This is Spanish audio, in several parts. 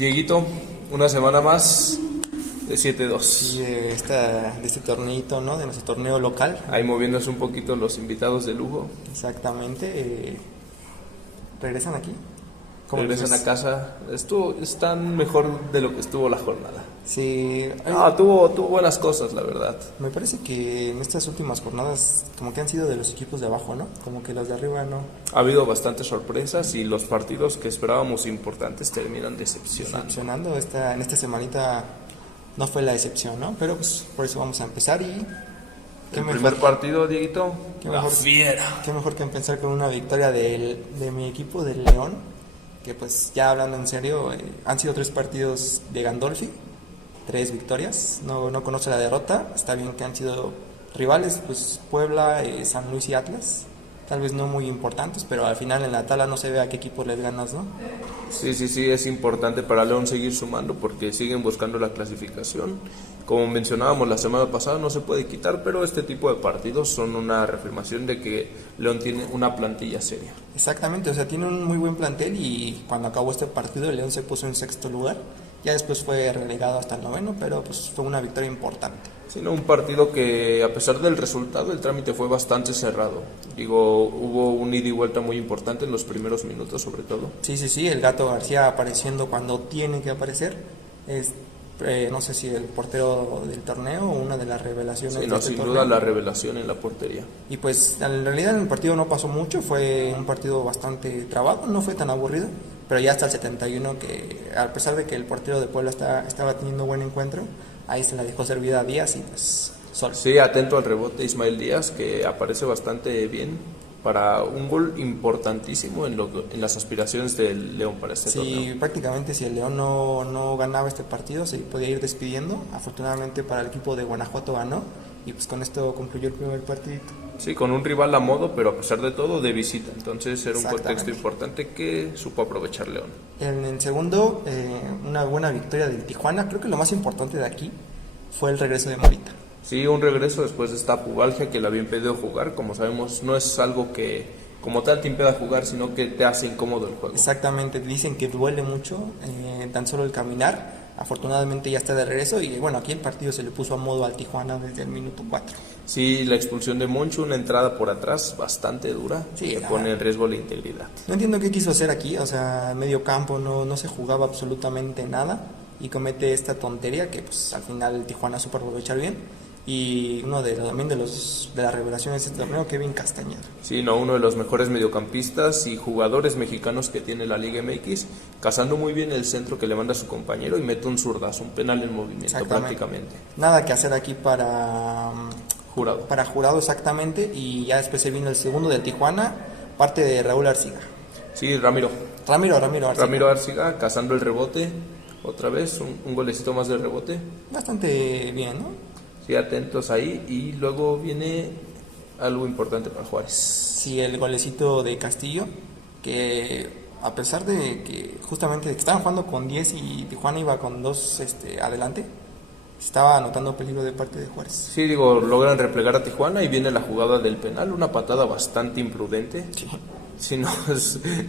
Dieguito, una semana más de 7-2. Y de este torneito, ¿no? De nuestro torneo local. Ahí moviéndose un poquito los invitados de lujo. Exactamente. ¿Regresan aquí? Regresan a casa. Están mejor de lo que estuvo la jornada. Sí. Tuvo buenas cosas, la verdad. Me parece que en estas últimas jornadas como que han sido de los equipos de abajo, ¿no? Como que los de arriba no. Ha habido bastantes sorpresas y los partidos que esperábamos importantes terminan decepcionando. En esta semanita no fue la excepción, ¿no? Pero pues por eso vamos a empezar y... El primer partido, Dieguito, la fiera. Qué mejor que empezar con una victoria de mi equipo, del León, que pues ya hablando en serio, han sido 3 partidos de Gandolfi, 3 victorias, no conoce la derrota. Está bien que han sido rivales, pues Puebla, San Luis y Atlas, tal vez no muy importantes, pero al final en la tabla no se ve a qué equipo les ganas, ¿no? Sí, es importante para León seguir sumando porque siguen buscando la clasificación. Como mencionábamos la semana pasada, no se puede quitar, pero este tipo de partidos son una reafirmación de que León tiene una plantilla seria. Exactamente, o sea, tiene un muy buen plantel y cuando acabó este partido el León se puso en 6º lugar. Ya después fue relegado hasta el 9º, pero pues fue una victoria importante. Sino un partido que, a pesar del resultado, el trámite fue bastante cerrado. Hubo un ida y vuelta muy importante en los primeros minutos, sobre todo. Sí, el Gato García apareciendo cuando tiene que aparecer. No sé si el portero del torneo o una de las revelaciones. Sí, de este sin torneo. duda la revelación en la portería. Y pues en realidad en el partido no pasó mucho, fue un partido bastante trabado, no fue tan aburrido, pero ya hasta el 71, que a pesar de que el portero de Puebla estaba teniendo buen encuentro, ahí se la dejó servida a Díaz y pues solo. Sí, atento al rebote Ismael Díaz, que aparece bastante bien para un gol importantísimo en las aspiraciones del León para este torneo. Sí, prácticamente si el León no ganaba este partido se podía ir despidiendo. Afortunadamente para el equipo de Guanajuato ganó y pues con esto concluyó el primer partido. Sí, con un rival a modo, pero a pesar de todo de visita, entonces era un contexto importante que supo aprovechar León. En el segundo, una buena victoria del Tijuana. Creo que lo más importante de aquí fue el regreso de Morita. Sí, un regreso después de esta pubalgia que le había impedido jugar. Como sabemos, no es algo que como tal te impida jugar, sino que te hace incómodo el juego. Exactamente, dicen que duele mucho tan solo el caminar. Afortunadamente ya está de regreso y bueno, aquí el partido se le puso a modo al Tijuana desde el minuto 4. Sí, la expulsión de Moncho, una entrada por atrás bastante dura, sí, que pone en riesgo la integridad. No entiendo qué quiso hacer aquí, o sea, medio campo no se jugaba absolutamente nada y comete esta tontería que pues al final el Tijuana supo aprovechar bien. Y uno también de las revelaciones de este torneo, Kevin Castañeda. Sí, uno de los mejores mediocampistas y jugadores mexicanos que tiene la Liga MX, cazando muy bien el centro que le manda a su compañero y mete un zurdazo, un penal en movimiento prácticamente. Nada que hacer aquí para Jurado. Para Jurado, exactamente, y ya después se vino el segundo del Tijuana, parte de Raúl Arciga. Sí, Ramiro Arciga. Ramiro Arciga cazando el rebote, otra vez, un golecito más de rebote. Bastante bien, ¿no? Sí, atentos ahí, y luego viene algo importante para Juárez. Sí, el golecito de Castillo, que a pesar de que justamente estaban jugando con 10 y Tijuana iba con 2 adelante, estaba anotando peligro de parte de Juárez. Sí, logran replegar a Tijuana y viene la jugada del penal, una patada bastante imprudente. Sí. Si no,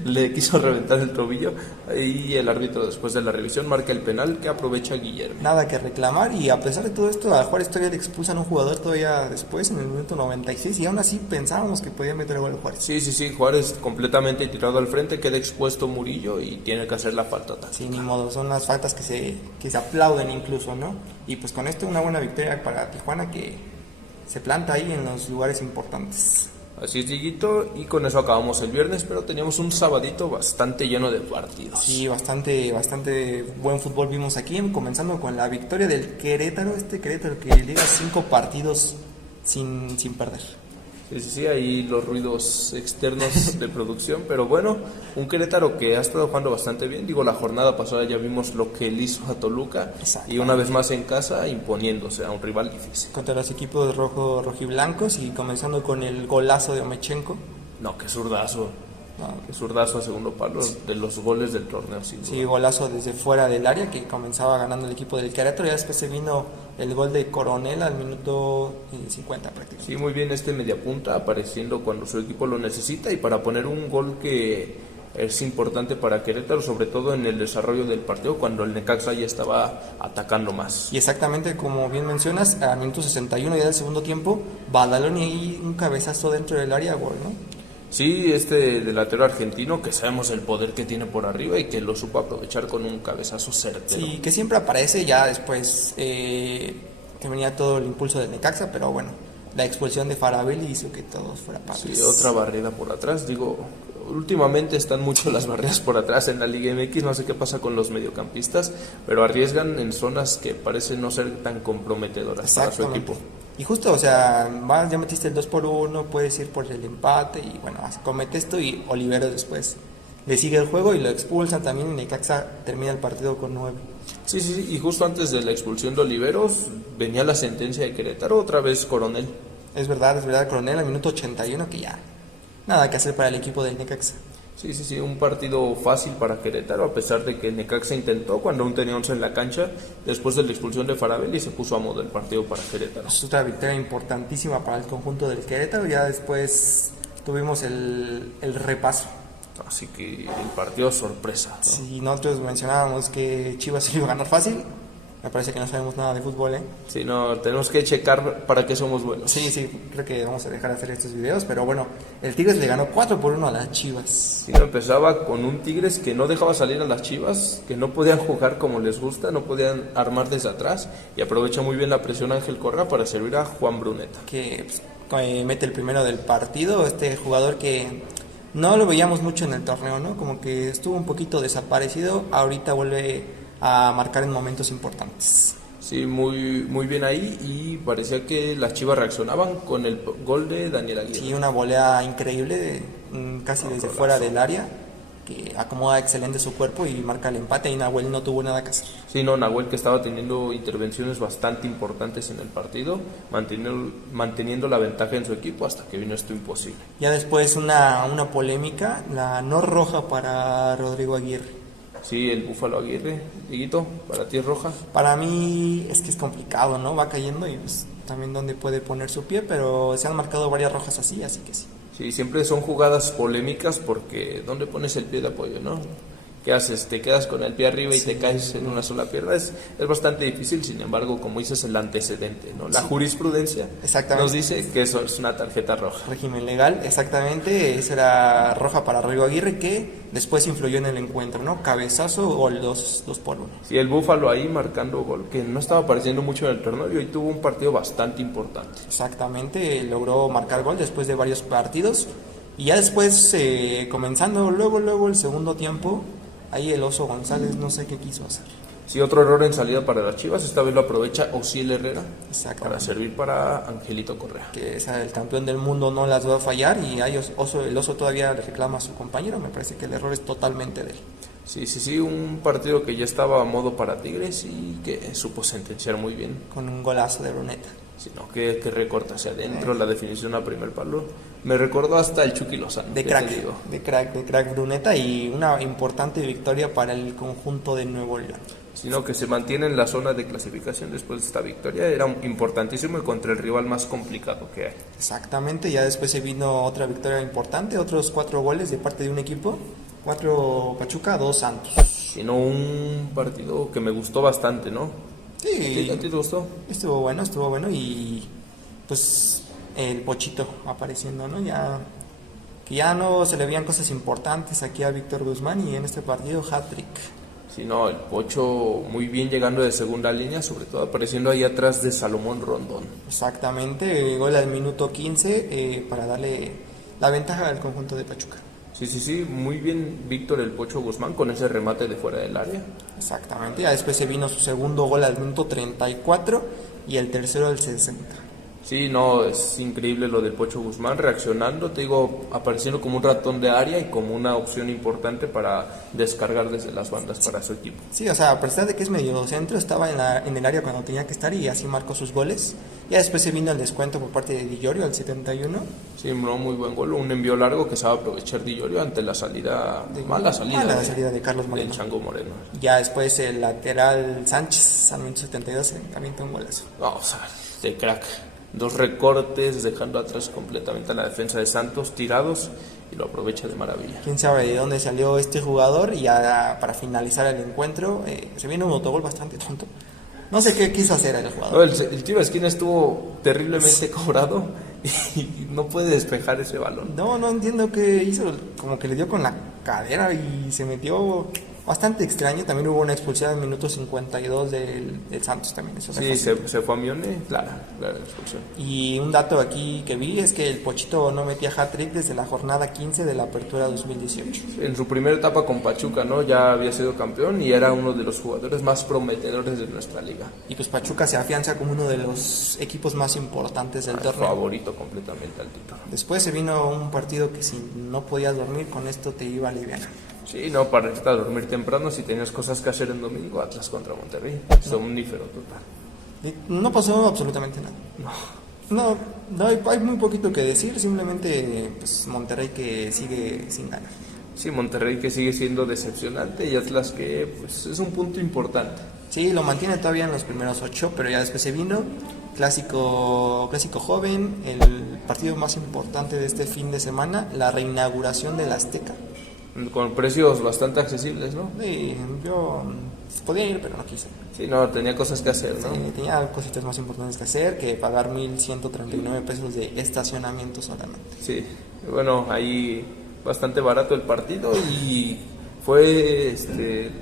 le quiso reventar el tobillo y el árbitro después de la revisión marca el penal que aprovecha Guillermo. Nada que reclamar y a pesar de todo esto a Juárez todavía le expulsan a un jugador todavía después en el minuto 96 y aún así pensábamos que podía meter el gol Juárez. Sí, Juárez completamente tirado al frente, queda expuesto Murillo y tiene que hacer la falta. Sí, ni modo, son las faltas que se aplauden incluso, ¿no? Y pues con esto una buena victoria para Tijuana que se planta ahí en los lugares importantes. Así es, Dieguito, y con eso acabamos el viernes, pero teníamos un sabadito bastante lleno de partidos. Sí, bastante buen fútbol vimos aquí, comenzando con la victoria del Querétaro, Querétaro que llega a 5 partidos sin perder. Sí, ahí los ruidos externos de producción, pero bueno, un Querétaro que ha estado jugando bastante bien. La jornada pasada ya vimos lo que él hizo a Toluca y una vez más en casa imponiéndose a un rival difícil. Contra los equipos rojiblancos y comenzando con el golazo de Omechenko. No, qué zurdazo. Qué zurdazo a segundo palo, de los goles del torneo, sin duda. Sí, golazo desde fuera del área que comenzaba ganando el equipo del Querétaro. Ya después se vino el gol de Coronel al minuto 50 prácticamente. Sí, muy bien mediapunta apareciendo cuando su equipo lo necesita y para poner un gol que es importante para Querétaro, sobre todo en el desarrollo del partido, cuando el Necaxa ya estaba atacando más. Y exactamente como bien mencionas, al minuto 61 ya del segundo tiempo, Badaloni ahí un cabezazo dentro del área, gol, ¿no? Sí, este delantero argentino que sabemos el poder que tiene por arriba y que lo supo aprovechar con un cabezazo certero. Sí, que siempre aparece ya después que venía todo el impulso del Necaxa, pero bueno, la expulsión de Farabelli hizo que todo fuera para Sí, otra barrera por atrás, digo, últimamente están mucho las barreras por atrás en la Liga MX, no sé qué pasa con los mediocampistas, pero arriesgan en zonas que parecen no ser tan comprometedoras para su equipo. Y justo, o sea, ya metiste el 2-1, puedes ir por el empate y bueno, comete esto y Olivero después le sigue el juego y lo expulsan también y Necaxa termina el partido con 9. Sí, y justo antes de la expulsión de Oliveros venía la sentencia de Querétaro, otra vez Coronel. Es verdad, Coronel, al minuto 81 que ya nada que hacer para el equipo del Necaxa. Sí, un partido fácil para Querétaro, a pesar de que Necaxa intentó cuando aún tenía 11 en la cancha, después de la expulsión de Farabelli se puso a modo el partido para Querétaro. Es otra victoria importantísima para el conjunto del Querétaro, ya después tuvimos el repaso. Así que el partido sorpresa, ¿no? Si nosotros mencionábamos que Chivas se iba a ganar fácil, me parece que no sabemos nada de fútbol, ¿eh? Sí, no, tenemos que checar para qué somos buenos. Sí, creo que vamos a dejar de hacer estos videos, pero bueno, el Tigres le ganó 4-1 a las Chivas. Sí, no, empezaba con un Tigres que no dejaba salir a las Chivas, que no podían jugar como les gusta, no podían armar desde atrás, y aprovecha muy bien la presión Ángel Correa para servir a Juan Bruneta. Que pues, mete el primero del partido, este jugador que no lo veíamos mucho en el torneo, ¿no? Como que estuvo un poquito desaparecido, ahorita vuelve a marcar en momentos importantes. Sí, muy bien ahí, y parecía que las Chivas reaccionaban con el gol de Daniel Aguirre. Sí, una volea increíble, casi desde fuera del área, que acomoda excelente su cuerpo y marca el empate, y Nahuel no tuvo nada que hacer. Sí, no, Nahuel, que estaba teniendo intervenciones bastante importantes en el partido, manteniendo la ventaja en su equipo hasta que vino esto imposible. Ya después una polémica, la no roja para Rodrigo Aguirre. Sí, el Búfalo Aguirre, Dieguito, ¿para ti es roja? Para mí es que es complicado, ¿no? Va cayendo y pues también donde puede poner su pie, pero se han marcado varias rojas así que sí. Sí, siempre son jugadas polémicas porque ¿dónde pones el pie de apoyo, no? ¿Qué haces? ¿Te quedas con el pie arriba y te caes en una sola pierna? Es bastante difícil, sin embargo, como dices, el antecedente, ¿no? La jurisprudencia nos dice que eso es una tarjeta roja. Régimen legal, exactamente, esa era roja para Rodrigo Aguirre, que después influyó en el encuentro, ¿no? Cabezazo, gol 2-1. Sí, el Búfalo ahí marcando gol, que no estaba apareciendo mucho en el torneo y hoy tuvo un partido bastante importante. Exactamente, logró marcar gol después de varios partidos, y ya después, comenzando luego el segundo tiempo, ahí el Oso González no sé qué quiso hacer. Sí, otro error en salida para las Chivas, esta vez lo aprovecha Osiel Herrera para servir para Angelito Correa. Que es el campeón del mundo, no las va a fallar, y ahí el Oso todavía le reclama a su compañero, me parece que el error es totalmente de él. Sí, un partido que ya estaba a modo para Tigres y que supo sentenciar muy bien. Con un golazo de Bruneta. Sino que recorta hacia adentro, la definición a primer palo. Me recordó hasta el Chucky Lozano. De crack Bruneta, y una importante victoria para el conjunto de Nuevo León. Sino que se mantiene en la zona de clasificación después de esta victoria. Era importantísimo y contra el rival más complicado que hay. Exactamente, ya después se vino otra victoria importante, otros 4 goles de parte de un equipo. 4 Pachuca, 2 Santos. Sino un partido que me gustó bastante, ¿no? Sí. ¿A ti te gustó? Estuvo bueno, y pues el Pochito apareciendo, ¿no? Que ya no se le veían cosas importantes aquí a Víctor Guzmán, y en este partido hat-trick. Sí, no, el Pocho muy bien llegando de segunda línea, sobre todo apareciendo ahí atrás de Salomón Rondón. Exactamente, gol al minuto 15 para darle la ventaja al conjunto de Pachuca. Sí, muy bien Víctor el Pocho Guzmán con ese remate de fuera del área. Exactamente, ya después se vino su segundo gol al minuto 34 y el tercero al 60. Sí, no, es increíble lo del Pocho Guzmán reaccionando, te digo, apareciendo como un ratón de área y como una opción importante para descargar desde las bandas para su equipo. Sí, o sea, a pesar de que es medio centro, estaba en el área cuando tenía que estar y así marcó sus goles. Ya después se vino el descuento por parte de Di Llorio al 71. Sí, no, muy buen gol, un envío largo que sabe aprovechar Di Llorio ante la mala salida de Carlos Moreno. Del Chango Moreno. Ya después el lateral Sánchez al minuto 72 también tuvo un golazo. Vamos a ver, de crack. 2 recortes, dejando atrás completamente a la defensa de Santos, tirados, y lo aprovecha de maravilla. Quién sabe de dónde salió este jugador. Y ya para finalizar el encuentro, se viene un autogol bastante tonto. No sé qué quiso hacer el jugador. No, el tiro de esquina estuvo terriblemente cobrado y no puede despejar ese balón. No entiendo qué hizo. Como que le dio con la cadera y se metió bastante extraño. También hubo una expulsión en el minuto 52 del Santos también. Eso Sí, se fue a Mione, clara expulsión. Y un dato aquí que vi es que el Pochito no metía hat-trick desde la jornada 15 de la Apertura 2018. En su primera etapa con Pachuca, ¿no? Ya había sido campeón y era uno de los jugadores más prometedores de nuestra liga. Y pues Pachuca se afianza como uno de los equipos más importantes del torneo. Favorito completamente al título. Después se vino un partido que si no podías dormir, con esto te iba a aliviar. Sí, no, para irte a dormir temprano, si tenías cosas que hacer en domingo, Atlas contra Monterrey. Somnífero total. No pasó absolutamente nada. No hay muy poquito que decir, simplemente pues Monterrey que sigue sin ganar. Sí, Monterrey que sigue siendo decepcionante y Atlas que pues es un punto importante. Sí, lo mantiene todavía en los primeros 8, pero ya después se vino clásico joven, el partido más importante de este fin de semana, la reinauguración del Azteca. Con precios bastante accesibles, ¿no? Sí, yo podía ir, pero no quise. Sí, no, tenía cosas que hacer, ¿no? Sí, tenía cositas más importantes que hacer que pagar 1,139 pesos de estacionamiento solamente. Sí, bueno, ahí bastante barato el partido y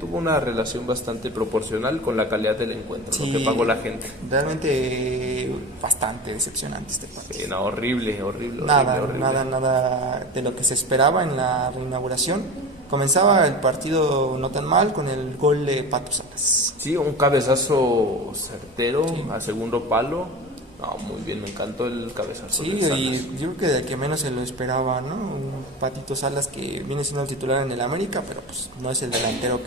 tuvo una relación bastante proporcional con la calidad del encuentro, Sí, lo que pagó la gente. Realmente bastante decepcionante este partido. Sí, no, horrible. Nada de lo que se esperaba en la reinauguración. Comenzaba el partido no tan mal con el gol de Pato Salas. Sí, un cabezazo certero a segundo palo. No, muy bien, me encantó el cabezazo. Sí, y yo creo que del que menos se lo esperaba, ¿no? Un Patito Salas que viene siendo el titular en el América, pero pues no es el delantero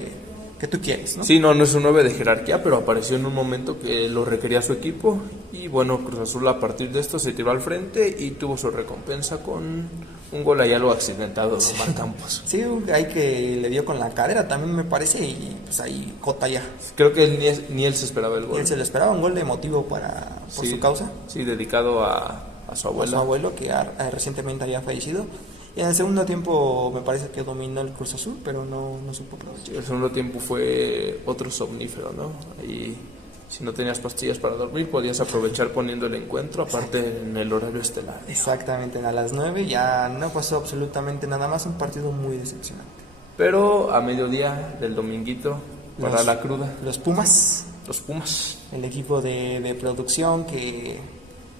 que tú quieres, ¿no? Sí, no es un 9 de jerarquía, pero apareció en un momento que lo requería su equipo. Y bueno, Cruz Azul a partir de esto se tiró al frente y tuvo su recompensa con un gol allá lo accidentado de Omar Campos. Sí, ahí que le dio con la cadera también me parece, y pues ahí cota ya. Creo que ni él se esperaba el gol. Y él se lo esperaba, un gol de emotivo por su causa. Sí, dedicado a su abuelo. A su abuelo que recientemente había fallecido. Y en el segundo tiempo me parece que dominó el Cruz Azul, pero no supo aprovechar. El segundo tiempo fue otro somnífero, ¿no? Ahí, si no tenías pastillas para dormir, podías aprovechar poniendo el encuentro, aparte en el horario estelar. Exactamente, a las 9 ya no pasó absolutamente nada más, un partido muy decepcionante. Pero a mediodía del dominguito, para la cruda. Los Pumas. El equipo de producción que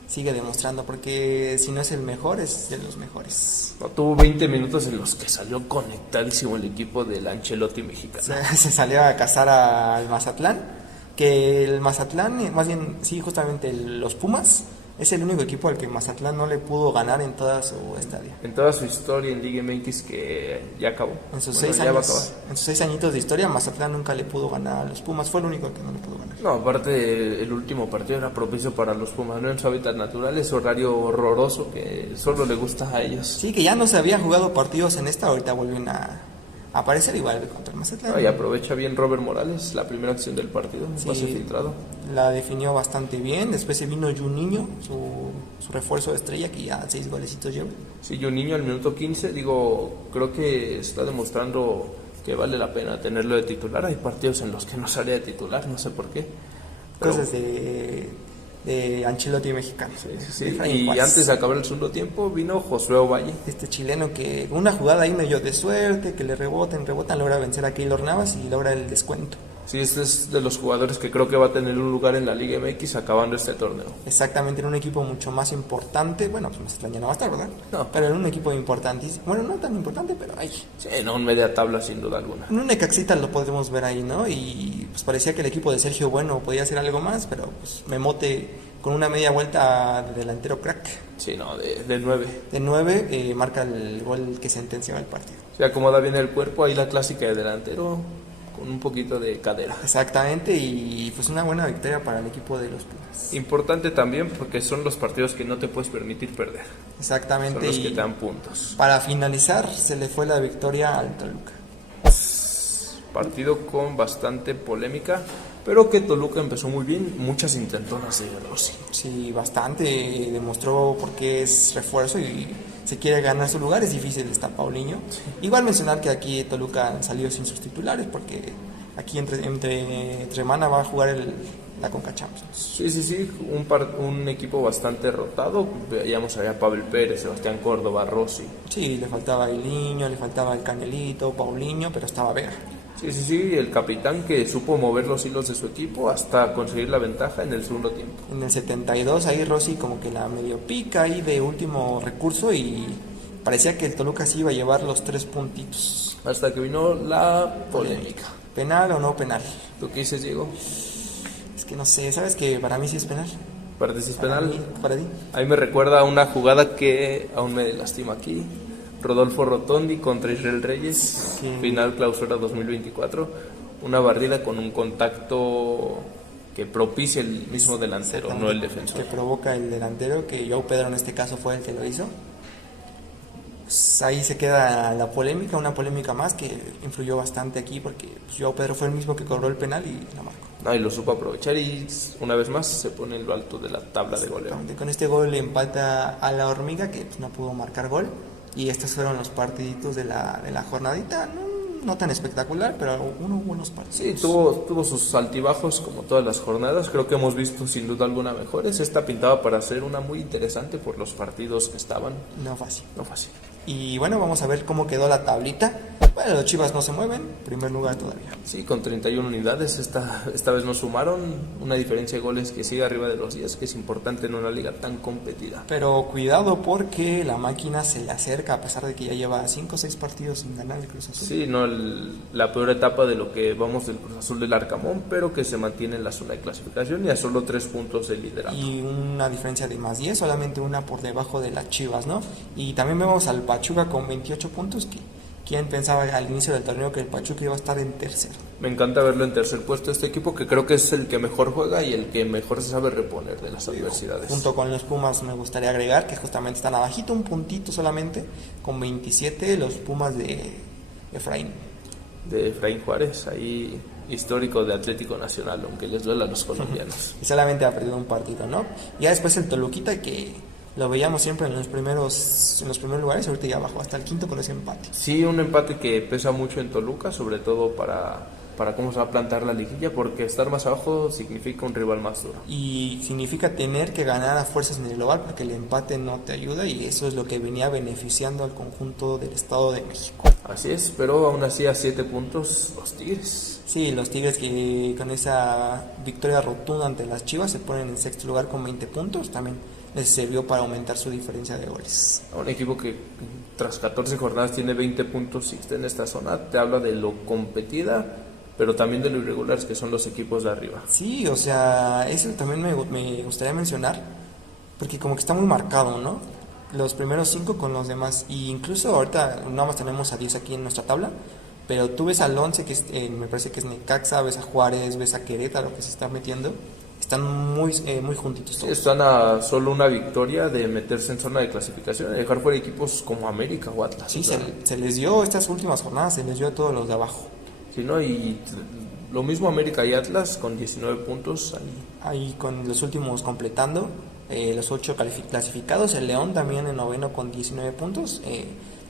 sigue demostrando, porque si no es el mejor, es de los mejores. No, tuvo 20 minutos en los que salió conectadísimo el equipo del Ancelotti mexicano. Se salió a cazar al Mazatlán, que el Mazatlán, más bien, sí, justamente los Pumas, es el único equipo al que Mazatlán no le pudo ganar en toda su estadía. En toda su historia en Liga MX que ya acabó. En sus 6 añitos de historia, Mazatlán nunca le pudo ganar a los Pumas, fue el único al que no le pudo ganar. No, aparte el último partido era propicio para los Pumas, no en su hábitat natural, es horario horroroso que solo le gusta a ellos. Sí, que ya no se habían jugado partidos en esta, ahorita vuelven a aparecer igual contra el Mazatlán. Y aprovecha bien Robert Morales, la primera acción del partido, un pase filtrado. La definió bastante bien, después se vino Juninho, su refuerzo de estrella, que ya 6 golecitos lleva. Sí, Juninho al minuto 15, creo que está demostrando que vale la pena tenerlo de titular. Hay partidos en los que no sale de titular, no sé por qué. Cosas de Ancelotti mexicano. Sí. Y antes de acabar el segundo tiempo vino Josué Ovalle. Este chileno que una jugada ahí medio de suerte, que le rebotan, logra vencer a Keylor Navas y logra el descuento. Sí, este es de los jugadores que creo que va a tener un lugar en la Liga MX acabando este torneo. Exactamente, en un equipo mucho más importante. Bueno, pues Mazatlán ya no va a estar, ¿verdad? No. Pero en un equipo importantísimo. Bueno, no tan importante, pero ahí. Sí, no, un media tabla sin duda alguna. En un Necaxita lo podemos ver ahí, ¿no? Y pues parecía que el equipo de Sergio Bueno podía hacer algo más, pero pues Memote con una media vuelta de delantero crack. Sí, no, de 9. De 9 marca el gol que sentenciaba el partido. Se acomoda bien el cuerpo, ahí la clásica de delantero con un poquito de cadera. Exactamente, y pues una buena victoria para el equipo de los Pumas. Importante también porque son los partidos que no te puedes permitir perder. Exactamente. Son los que te dan puntos. Para finalizar, se le fue la victoria al Toluca. Partido con bastante polémica, pero que Toluca empezó muy bien, muchas intentonas de Rossi. Sí, bastante, demostró por qué es refuerzo y se quiere ganar su lugar, es difícil, está Paulinho. Igual mencionar que aquí Toluca han salido sin sus titulares, porque aquí entre semana va a jugar la Conca Champions. Sí, un equipo bastante rotado. Veíamos allá a Pavel Pérez, Sebastián Córdoba, Rossi. Sí, le faltaba Iliño, le faltaba el Canelito, Paulinho, pero estaba Vega. Sí, el capitán que supo mover los hilos de su equipo hasta conseguir la ventaja en el segundo tiempo. En el 72 ahí Rossi como que la medio pica ahí de último recurso y parecía que el Toluca sí iba a llevar los 3 puntitos. Hasta que vino la polémica. ¿Penal o no penal? ¿Tú qué dices, Diego? Es que no sé, ¿sabes que para mí sí es penal? ¿Para ti sí es penal? Para ti. A mí me recuerda a una jugada que aún me lastima aquí. Rodolfo Rotondi contra Israel Reyes, final clausura 2024, una barrida con un contacto que propicia el mismo delantero, no el defensor. Que provoca el delantero, que Joao Pedro en este caso fue el que lo hizo. Pues ahí se queda la polémica, una polémica más que influyó bastante aquí porque pues, Joao Pedro fue el mismo que cobró el penal y la marcó. Y lo supo aprovechar y una vez más se pone en lo alto de la tabla de goleo. Con este gol le empata a la Hormiga, que pues, no pudo marcar gol. Y estos fueron los partiditos de la jornadita, no tan espectacular, pero buenos partidos. Sí, tuvo sus altibajos como todas las jornadas, creo que hemos visto sin duda alguna mejores. Esta pintaba para ser una muy interesante por los partidos que estaban. No fácil. Y bueno, vamos a ver cómo quedó la tablita. Bueno, los Chivas no se mueven, primer lugar todavía. Sí, con 31 unidades, esta vez no sumaron, una diferencia de goles que sigue arriba de los 10, que es importante en una liga tan competida. Pero cuidado porque la máquina se le acerca, a pesar de que ya lleva 5 o 6 partidos sin ganar el Cruz Azul. Sí, la peor etapa de lo que vamos del Cruz Azul del Arcamón, pero que se mantiene en la zona de clasificación y a solo 3 puntos del liderato. Y una diferencia de más 10, solamente una por debajo de las Chivas, ¿no? Y también vemos al Pachuca con 28 puntos, que ¿quién pensaba al inicio del torneo que el Pachuca iba a estar en tercero? Me encanta verlo en tercer puesto este equipo, que creo que es el que mejor juega y el que mejor se sabe reponer de las adversidades. Junto con los Pumas me gustaría agregar que justamente están abajito, un puntito solamente, con 27 los Pumas de Efraín. De Efraín Juárez, ahí histórico de Atlético Nacional, aunque les duela a los colombianos. Y solamente ha perdido un partido, ¿no? Ya después el Toluquita, que lo veíamos siempre en los primeros lugares, ahorita ya bajó hasta el quinto con ese empate. Sí, un empate que pesa mucho en Toluca, sobre todo para cómo se va a plantar la liguilla, porque estar más abajo significa un rival más duro. Y significa tener que ganar a fuerzas en el global, porque el empate no te ayuda, y eso es lo que venía beneficiando al conjunto del Estado de México. Así es, pero aún así a 7 puntos los Tigres. Sí, los Tigres que con esa victoria rotunda ante las Chivas se ponen en sexto lugar con 20 puntos, también les sirvió para aumentar su diferencia de goles. Un equipo que tras 14 jornadas tiene 20 puntos y está en esta zona, te habla de lo competida, pero también de lo irregulares que son los equipos de arriba. Sí, o sea, eso también me gustaría mencionar, porque como que está muy marcado, ¿no? Los primeros 5 con los demás, y incluso ahorita nada más tenemos a 10 aquí en nuestra tabla, pero tú ves al 11, que me parece que es Necaxa, ves a Juárez, ves a Querétaro que se está metiendo, están muy juntitos todos. Están a solo una victoria de meterse en zona de clasificación y dejar fuera equipos como América o Atlas. Sí, se les dio estas últimas jornadas, se les dio a todos los de abajo. Sí, ¿no? Y lo mismo América y Atlas con 19 puntos ahí con los últimos completando, los 8 clasificados, el León también en noveno con 19 puntos.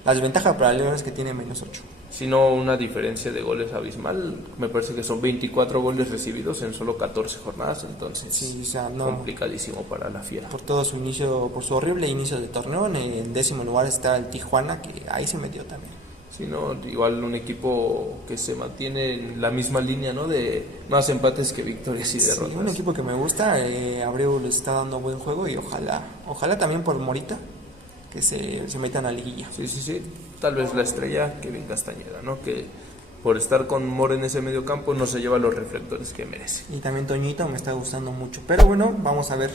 La desventaja para el León es que tiene menos 8. Sino una diferencia de goles abismal. Me parece que son 24 goles recibidos en solo 14 jornadas, entonces sí, o sea, no, complicadísimo para la Fiera. Por todo su inicio, por su horrible inicio de torneo, en el 10º lugar está el Tijuana, que ahí se metió también. Sí, no, igual un equipo que se mantiene en la misma línea, ¿no? De más empates que victorias y derrotas. Sí, un equipo que me gusta, Abreu les está dando buen juego y ojalá también por Morita que se metan a liguilla. Sí, tal vez la estrella Kevin Castañeda, ¿no? Que por estar con Mora en ese medio campo no se lleva los reflectores que merece. Y también Toñito me está gustando mucho, pero bueno, vamos a ver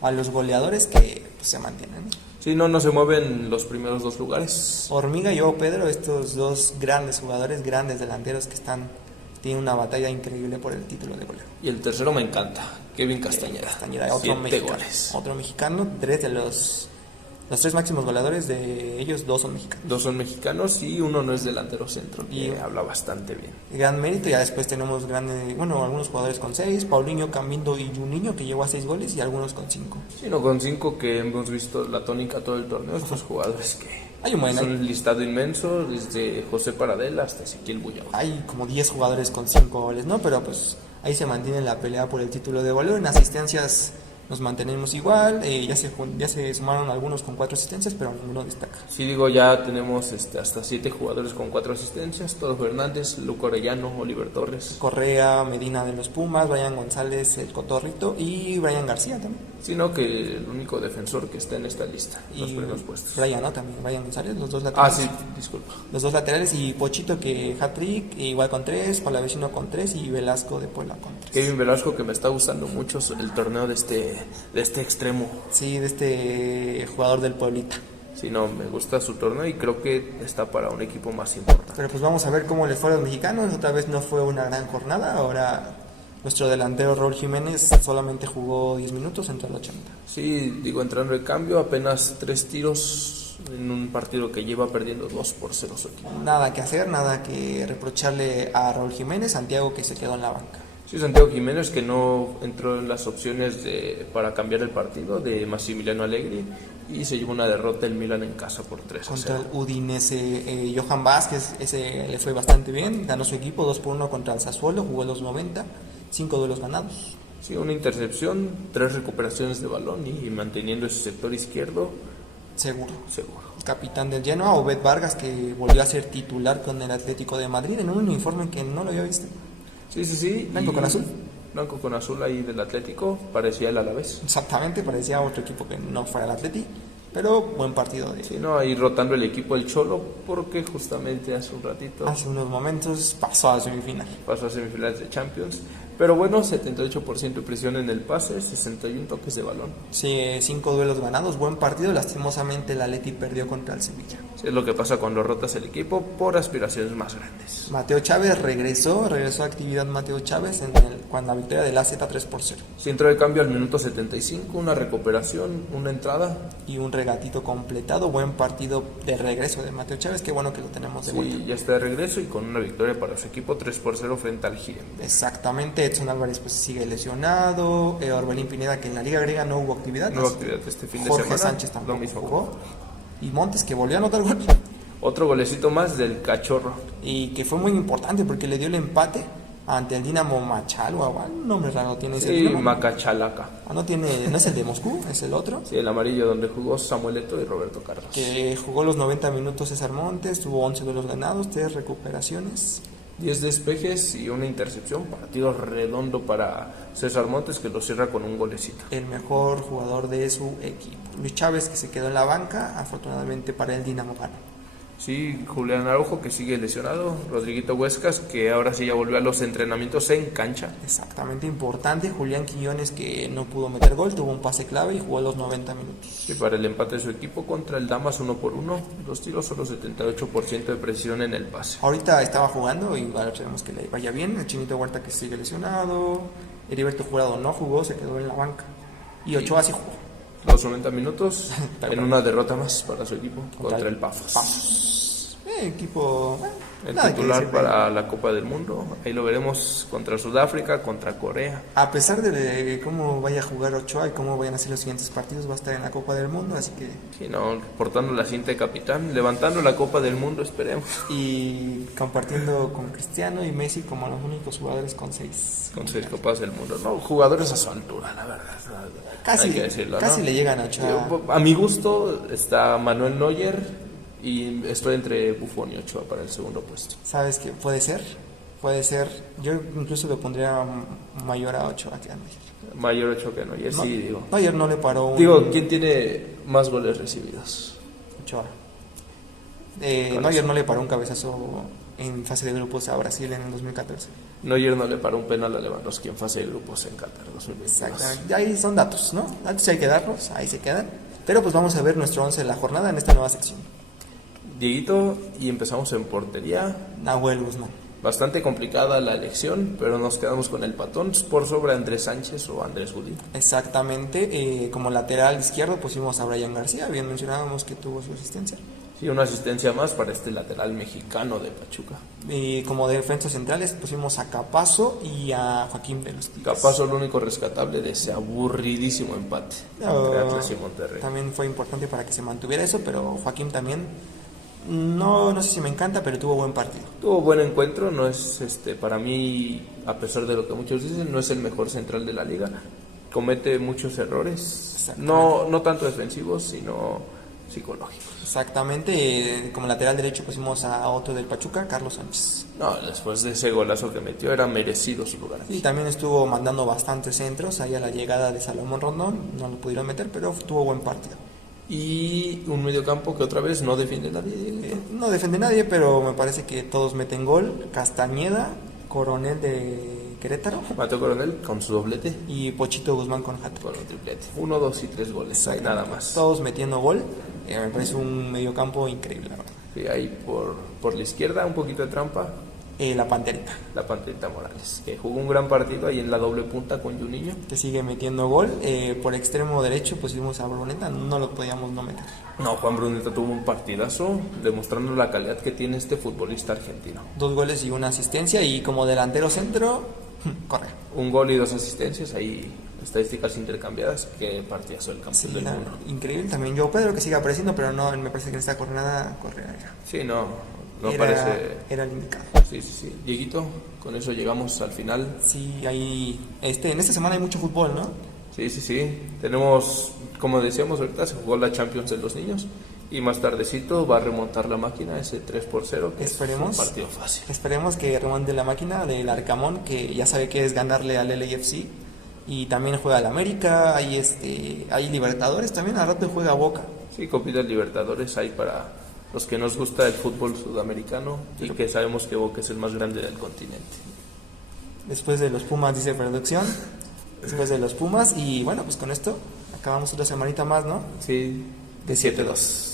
a los goleadores que pues, se mantienen. Sí, no se mueven los primeros 2 lugares. Hormiga y Joao Pedro, estos 2 grandes jugadores, grandes delanteros que tienen una batalla increíble por el título de goleo. Y el tercero me encanta, Kevin Castañeda. Otro 7 goles. Otro mexicano, 3 de Los 3 máximos goleadores de ellos, 2 son mexicanos. 2 son mexicanos y uno no es delantero centro, que Y habla bastante bien. gran mérito. Ya después tenemos algunos jugadores con 6, Paulinho, Cambindo y Juninho, que llegó a 6 goles, y algunos con 5. Sino con 5, que hemos visto la tónica todo el torneo, estos jugadores que Hay un buen, son un listado inmenso, desde José Paradela hasta Ezequiel Bullao. hay como 10 jugadores con 5 goles, ¿no? Pero pues ahí se mantiene la pelea por el título de goleo. En asistencias nos mantenemos igual, ya se sumaron algunos con 4 asistencias, pero ninguno destaca. Sí, digo, ya tenemos hasta 7 jugadores con 4 asistencias, Todo Fernández, Luco Orellano, Oliver Torres. Correa, Medina de los Pumas, Brian González, el Cotorrito, y Brian García también. Sino que el único defensor que está en esta lista, los Y primeros puestos. Brian, ¿no? También Brian González, los 2 laterales. Ah, sí, disculpa. Los 2 laterales, y Pochito, que hat-trick, igual con 3, Palavecino con 3 y Velasco de Puebla con 3. Kevin Velasco, que me está gustando mucho el torneo de este extremo. Sí, de este jugador del Pueblita. Sí, no, me gusta su torneo y creo que está para un equipo más importante. Pero pues vamos a ver cómo les fue a los mexicanos. Otra vez no fue una gran jornada. Ahora nuestro delantero Raúl Jiménez solamente jugó 10 minutos, entró al 80. Sí, digo, entrando de cambio, apenas 3 tiros en un partido que lleva perdiendo 2-0 su equipo. Nada que hacer, nada que reprocharle a Raúl Jiménez. Santiago, que se quedó en la banca. Sí, Santiago Jiménez, que no entró en las opciones para cambiar el partido de Massimiliano Allegri, y se llevó una derrota el Milan en casa por 3-0. Contra el Udinese, Johan Vázquez, ese le fue bastante bien. Ganó su equipo 2-1 contra el Sassuolo, jugó los 90, 5 duelos ganados. Sí, una intercepción, 3 recuperaciones de balón y manteniendo ese sector izquierdo Seguro. seguro. Capitán del Genoa, Obed Vargas, que volvió a ser titular con el Atlético de Madrid en un uniforme que no lo había visto. Sí. ¿Blanco con azul? Blanco con azul ahí del Atlético, parecía el Alavés. Exactamente, parecía otro equipo que no fuera el Atleti, pero buen partido de Sí, no, ahí rotando el equipo el Cholo, porque justamente hace un ratito hace unos momentos pasó a semifinal. pasó a semifinales de Champions. Pero bueno, 78% de presión en el pase, 61 toques de balón. Sí, 5 duelos ganados, buen partido. Lastimosamente el Atleti perdió contra el Sevilla. Sí, es lo que pasa cuando rotas el equipo por aspiraciones más grandes. Mateo Chávez regresó a actividad Mateo Chávez con la victoria del AZ 3-0. Sí, entró de cambio al minuto 75, una recuperación, una entrada. Y un regatito completado, buen partido de regreso de Mateo Chávez, qué bueno que lo tenemos de vuelta. Sí, ya está de regreso y con una victoria para su equipo 3-0 frente al Gire. Exactamente, Edson Álvarez pues sigue lesionado, Orbelín Pineda, que en la Liga Griega no hubo actividad. Nueva actividad este fin de Jorge semana. Sánchez tampoco lo mismo. jugó. Y Montes, que volvió a anotar gol. Otro golecito más del Cachorro. Y que fue muy importante porque le dio el empate ante el Dinamo Machalua. Un nombre raro tiene ese Sí, Dinamo. Macachalaca. No es el de Moscú, es el otro. Sí, el amarillo donde jugó Samuel Eto'o y Roberto Carlos. Que jugó los 90 minutos César Montes, tuvo 11 duelos ganados, 3 recuperaciones. 10 despejes y una intercepción. Partido redondo para César Montes, que lo cierra con un golecito. El mejor jugador de su equipo. Luis Chávez, que se quedó en la banca, afortunadamente para el Dinamo ganó. Sí, Julián Araujo, que sigue lesionado. Rodriguito Huescas, que ahora sí ya volvió a los entrenamientos en cancha. Exactamente importante. Julián Quiñones, que no pudo meter gol, tuvo un pase clave y jugó los 90 minutos. Y para el empate de su equipo contra el Damas 1-1, los tiros solo 78% de precisión en el pase. Ahorita estaba jugando y ahora esperemos que le vaya bien. El Chinito Huerta, que sigue lesionado. Heriberto Jurado no jugó, se quedó en la banca. Y Ochoa sí jugó. Los 90 minutos en una derrota más para su equipo contra el Pafos. Equipo El nada que titular decir, para la Copa del Mundo. Ahí lo veremos contra Sudáfrica, contra Corea. a pesar de cómo vaya a jugar Ochoa y cómo vayan a ser los siguientes partidos, va a estar en la Copa del Mundo, así que... Sí, no, portando la cinta de capitán, levantando la Copa del Mundo, esperemos. Y compartiendo con Cristiano y Messi como los únicos jugadores con 6. Con 6 Copas del Mundo. No, jugadores a su altura, la verdad. Casi, hay que decirlo, casi ¿no? le llegan a Ochoa. A mi gusto está Manuel Neuer y estoy entre Buffon y Ochoa para el segundo puesto. ¿Sabes qué? Puede ser. Yo incluso le pondría mayor a Ochoa que a Neuer. Mayor Ochoa que Neuer, sí, digo. Neuer no le paró un... Digo, ¿quién tiene más goles recibidos? Ochoa. Neuer no le paró un cabezazo en fase de grupos a Brasil en el 2014. Neuer no le paró un penal a Lewandowski en fase de grupos en Qatar 2022. Exactamente. Ahí son datos, ¿no? Datos hay que darlos, ahí se quedan. Pero pues vamos a ver nuestro 11 de la jornada en esta nueva sección. Dieguito, y empezamos en portería. Nahuel Guzmán. bastante complicada la elección, pero nos quedamos con el Patón por sobre Andrés Sánchez o Andrés Gulín. Exactamente, como lateral izquierdo pusimos a Brian García, bien mencionábamos que tuvo su asistencia. Sí, una asistencia más para este lateral mexicano de Pachuca. Y como defensas centrales pusimos a Capazo y a Joaquín de los Tigres. Capazo, lo único rescatable de ese aburridísimo empate entre Atlas y Monterrey. También fue importante para que se mantuviera eso, pero Joaquín también, no sé si me encanta, pero tuvo buen partido. Tuvo buen encuentro, no es para mí, a pesar de lo que muchos dicen, no es el mejor central de la liga. Comete muchos errores, no tanto defensivos, sino psicológicos. Exactamente, como lateral derecho pusimos a otro del Pachuca, Carlos Sánchez. No, después de ese golazo que metió era merecido su lugar. Y también estuvo mandando bastantes centros, ahí a la llegada de Salomón Rondón, no lo pudieron meter, pero tuvo buen partido. Y un mediocampo que otra vez no defiende nadie. No defiende nadie, pero me parece que todos meten gol. Castañeda, Coronel de Querétaro. Mateo Coronel con su doblete. Y Pochito Guzmán con hat-trick. Con un triplete. 1, 2 y 3 goles, nada más. Todos metiendo gol. Me parece un mediocampo increíble, la verdad. Sí, ahí por la izquierda, un poquito de trampa. La Panterita. La Panterita Morales, que jugó un gran partido ahí en la doble punta con Juninho. Que sigue metiendo gol. Por extremo derecho pusimos a Bruneta, no lo podíamos no meter. No, Juan Bruneta tuvo un partidazo, demostrando la calidad que tiene este futbolista argentino. 2 goles y una asistencia, y como delantero centro, corre. Un gol y 2 asistencias, ahí estadísticas intercambiadas. Qué partidazo el campeón del mundo. Increíble. También Joao Pedro, que sigue apareciendo, pero no, me parece que en esta jornada corre. Sí, parece. Era el indicado. Sí. Dieguito, con eso llegamos al final. Sí, ahí, en esta semana hay mucho fútbol, ¿no? Sí. Tenemos, como decíamos ahorita, se jugó la Champions de los niños. Y más tardecito va a remontar la máquina, ese 3-0, que esperemos, es un partido fácil. Esperemos que remonte la máquina del Arcamón, que ya sabe que es ganarle al LAFC. Y también juega al América, hay Libertadores también, al rato juega Boca. Sí, Copa Libertadores hay para los que nos gusta el fútbol sudamericano y que sabemos que Boca es el más grande del continente. Después de los Pumas, dice producción. Después de los Pumas, y bueno, pues con esto acabamos otra semanita más, ¿no? Sí, de 7-2.